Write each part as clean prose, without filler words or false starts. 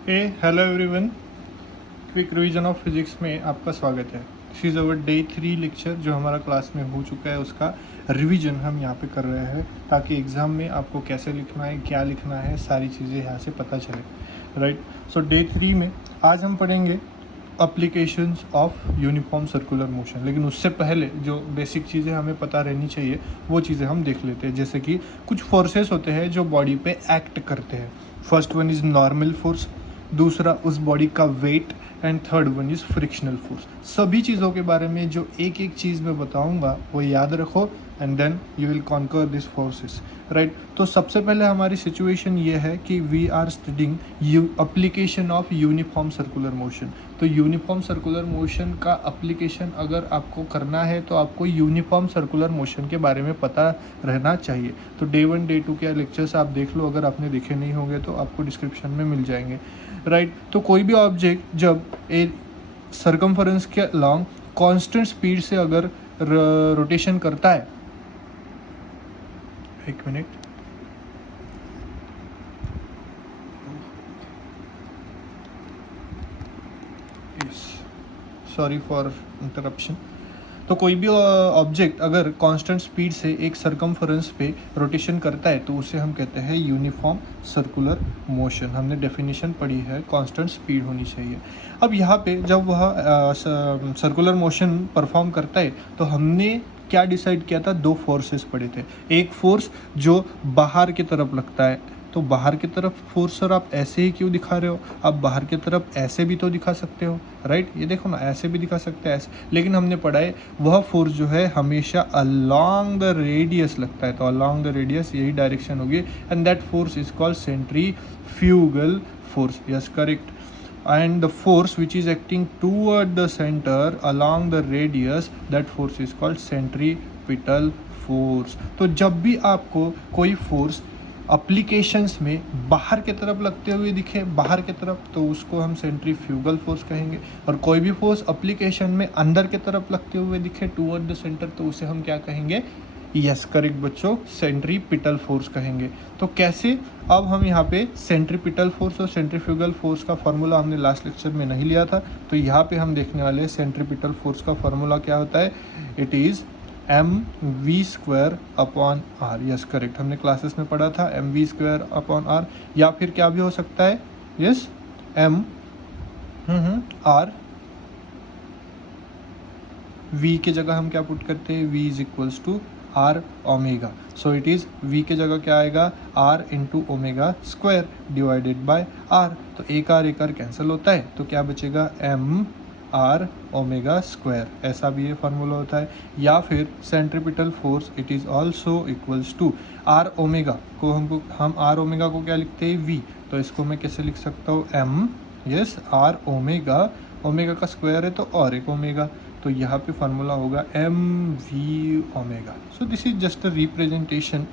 Hello everyone, quick revision of physics में आपका स्वागत है। This is our day 3 lecture जो हमारा क्लास में हो चुका है, उसका रिवीजन हम यहाँ पे कर रहे हैं ताकि एग्ज़ाम में आपको कैसे लिखना है, क्या लिखना है, सारी चीज़ें यहाँ से पता चले। राइट, सो डे 3 में आज हम पढ़ेंगे applications of uniform circular motion. लेकिन उससे पहले जो बेसिक चीज़ें हमें पता रहनी चाहिए वो चीज़ें हम देख लेते हैं। जैसे कि कुछ फोर्सेस होते हैं जो बॉडी पे एक्ट करते हैं। First one is normal force, दूसरा उस बॉडी का weight, and third one is frictional force. सभी चीज़ों के बारे में जो एक एक चीज़ मैं बताऊंगा वो याद रखो and then you will conquer this forces. Right, तो सबसे पहले हमारी सिचुएशन ये है कि we are studying application of uniform circular motion. तो यूनिफॉर्म सर्कुलर मोशन का अप्लीकेशन अगर आपको करना है तो आपको यूनिफॉर्म सर्कुलर मोशन के बारे में पता रहना चाहिए। तो डे 1 डे 2 के लेक्चर्स आप देख लो, अगर आपने देखे नहीं होंगे तो आपको डिस्क्रिप्शन में मिल जाएंगे। राइट, तो कोई भी ऑब्जेक्ट जब ए सर्कमफरेंस के अलॉन्ग कांस्टेंट स्पीड से अगर रोटेशन करता है, एक मिनट, सॉरी फॉर इंटरप्शन। तो कोई भी ऑब्जेक्ट अगर कांस्टेंट स्पीड से एक सर्कमफरेंस पे रोटेशन करता है तो उसे हम कहते हैं यूनिफॉर्म सर्कुलर मोशन। हमने डेफिनेशन पढ़ी है, कांस्टेंट स्पीड होनी चाहिए। अब यहाँ पे जब वह सर्कुलर मोशन परफॉर्म करता है तो हमने क्या डिसाइड किया था, दो फोर्सेस पढ़े थे। एक फोर्स जो बाहर की तरफ लगता है, तो बाहर की तरफ फोर्स सर आप ऐसे ही क्यों दिखा रहे हो, आप बाहर की तरफ ऐसे भी तो दिखा सकते हो। राइट, ये देखो ना, ऐसे भी दिखा सकते हैं, ऐसे। लेकिन हमने पढ़ा है वह फोर्स जो है हमेशा अलोंग द रेडियस लगता है, तो अलोंग द रेडियस यही डायरेक्शन होगी, and that force is called centrifugal force. Yes, correct. And the force which is acting toward the center along the radius, that force is called centripetal force। तो जब भी आपको कोई force applications में बाहर की तरफ लगते हुए दिखे, बाहर की तरफ, तो उसको हम सेंट्रीफ्यूगल फोर्स कहेंगे। और कोई भी फोर्स अप्लीकेशन में अंदर की तरफ लगते हुए दिखे टूवर्ड द सेंटर, तो उसे हम क्या कहेंगे, यस करेक्ट बच्चों, सेंट्रीपिटल फोर्स कहेंगे। तो कैसे, अब हम यहाँ पे सेंट्रीपिटल फोर्स और सेंट्रीफ्यूगल फोर्स का फार्मूला हमने लास्ट लेक्चर में नहीं लिया था, तो यहाँ पे हम देखने वाले हैं सेंट्रीपिटल फोर्स का फार्मूला क्या होता है। It is mv² upon R. Yes correct, हमने क्लासेस में पढ़ा था mv² अपॉन आर, या फिर क्या भी हो सकता है, यस m आर, v के जगह हम क्या पुट करते हैं, v is equals to R omega. So it is v के जगह क्या आएगा, r into omega square divided by r। तो एक आर कैंसिल होता है, तो क्या बचेगा, m आर ओमेगा स्क्वायर। ऐसा भी ये फार्मूला होता है। या फिर centripetal force it is also equals to R omega को हम आर ओमेगा को क्या लिखते हैं, v। तो इसको मैं कैसे लिख सकता हूँ, m, yes, R omega, omega का स्क्वायर है तो और एक ओमेगा, तो यहाँ पे फार्मूला होगा M V omega. So this is just a representation,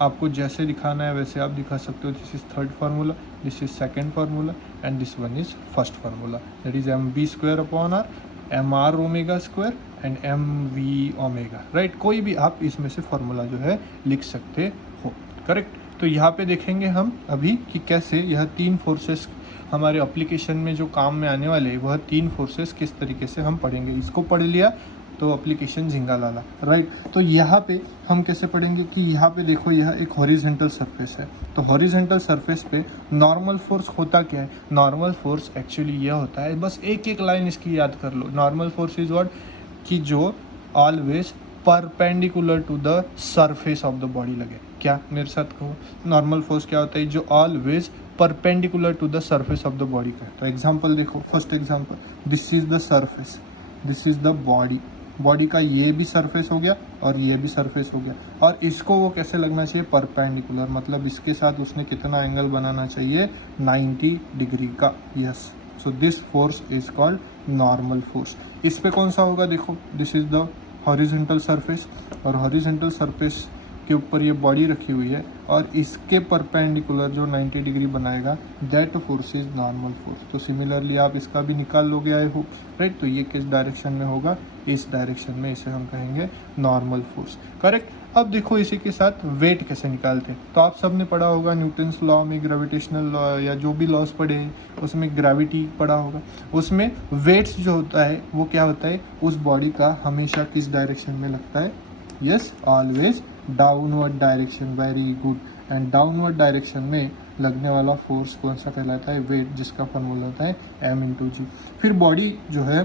आपको जैसे दिखाना है वैसे आप दिखा सकते हो। This is third formula, this is second formula, and this one is first formula, that is mv² upon R, M R omega square and M V omega. Right, कोई भी आप इसमें से फार्मूला जो है लिख सकते हो। करेक्ट, तो यहाँ पे देखेंगे हम अभी कि कैसे यह तीन फोर्सेस हमारे एप्लीकेशन में जो काम में आने वाले, वह तीन फोर्सेस किस तरीके से हम पढ़ेंगे। इसको पढ़ लिया तो एप्लीकेशन झिंगा लाला। राइट, तो यहाँ पे हम कैसे पढ़ेंगे कि यहाँ पे देखो, यह एक हॉरिजेंटल सरफेस है, तो हॉरिजेंटल सरफेस पे नॉर्मल फोर्स होता क्या है, नॉर्मल फोर्स एक्चुअली यह होता है, बस एक एक लाइन इसकी याद कर लो। नॉर्मल फोर्स इज व्हाट, कि जो always perpendicular to the surface of the body लगे। क्या, मेरे साथ कहो, नॉर्मल फोर्स क्या होता है, जो always perpendicular to the surface of the body का। तो एग्जांपल देखो, first example, this is the surface, this is the body, body का ये भी सरफेस हो गया और ये भी सरफेस हो गया, और इसको वो कैसे लगना चाहिए, परपेंडिकुलर, मतलब इसके साथ उसने कितना एंगल बनाना चाहिए, 90 डिग्री का। Yes, so this force is called normal force. इस पे कौन सा होगा, देखो, this is the horizontal surface, और हॉरिजेंटल सरफेस के ऊपर ये बॉडी रखी हुई है और इसके परपेंडिकुलर जो 90 डिग्री बनाएगा that force is normal force. तो सिमिलरली आप इसका भी निकाल लोगे आई होप, राइट। तो ये किस डायरेक्शन में होगा, इस डायरेक्शन में, इसे हम कहेंगे नॉर्मल फोर्स, करेक्ट। अब देखो इसी के साथ वेट कैसे निकालते हैं। तो आप सब ने पढ़ा होगा न्यूटन्स लॉ में, ग्रेविटेशनल लॉ या जो भी लॉज पढ़े हैं उसमें ग्रेविटी पढ़ा होगा। उसमें वेट्स जो होता है वो क्या होता है, उस बॉडी का हमेशा किस डायरेक्शन में लगता है, yes always downward direction, very good. And downward direction में लगने वाला फोर्स कौन सा कहलाता है, वेट, जिसका फॉर्मूला होता है m/g। फिर बॉडी जो है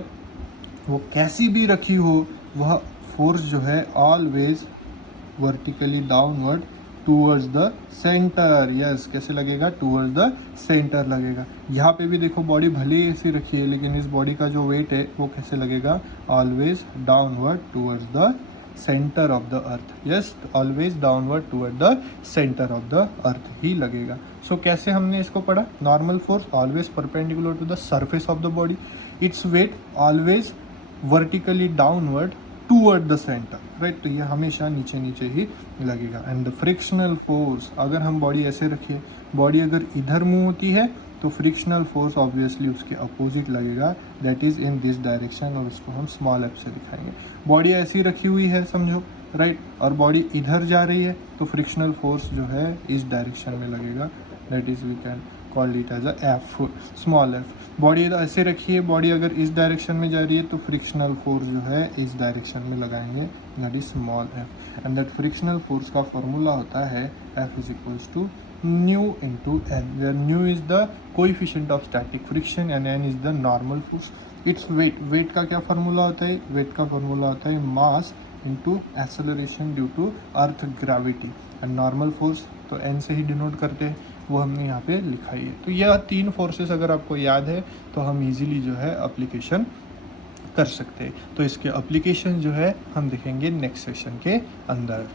वो कैसी भी रखी हो, वह फोर्स जो है always vertically downward towards the centre, yes, कैसे लगेगा, टूवर्ड्स द सेंटर लगेगा। यहाँ पे भी देखो बॉडी भले ही ऐसी रखी है लेकिन इस बॉडी का जो वेट है वो कैसे लगेगा, always downward towards the centre of the earth, yes, always downward toward the centre of the earth ही लगेगा। सो कैसे हमने इसको पढ़ा, normal force always perpendicular to the surface of the body, its weight always vertically downward toward the centre, right. तो ये हमेशा नीचे नीचे ही लगेगा। एंड द फ्रिक्शनल फोर्स, अगर हम बॉडी ऐसे रखिए, बॉडी अगर इधर मूव होती है तो फ्रिक्शनल फोर्स ऑब्वियसली उसके अपोजिट लगेगा, that is in this direction, और उसको हम स्मॉल एफ से दिखाएंगे। बॉडी ऐसी रखी हुई है समझो, राइट, और बॉडी इधर जा रही है तो फ्रिक्शनल फोर्स जो है इस डायरेक्शन में लगेगा, that is we can call it as a F, small F. Body ऐसे रखिए, बॉडी अगर इस डायरेक्शन में जा रही है तो फ्रिक्शनल फोर्स जो है इस डायरेक्शन में लगाएंगे, that is small F. And that frictional force का फॉर्मूला होता है F is equals to mu into N, where mu is the coefficient of static friction and N is the normal force. It's weight, weight का क्या formula होता है, wait का formula होता है mass into acceleration due to earth gravity. And normal force तो N से ही डिनोट करते हैं, वो हमने यहाँ पे लिखा ही है। तो यह तीन फोर्सेस अगर आपको याद है तो हम इजीली जो है एप्लीकेशन कर सकते हैं। तो इसके एप्लीकेशन जो है हम देखेंगे नेक्स्ट सेशन के अंदर।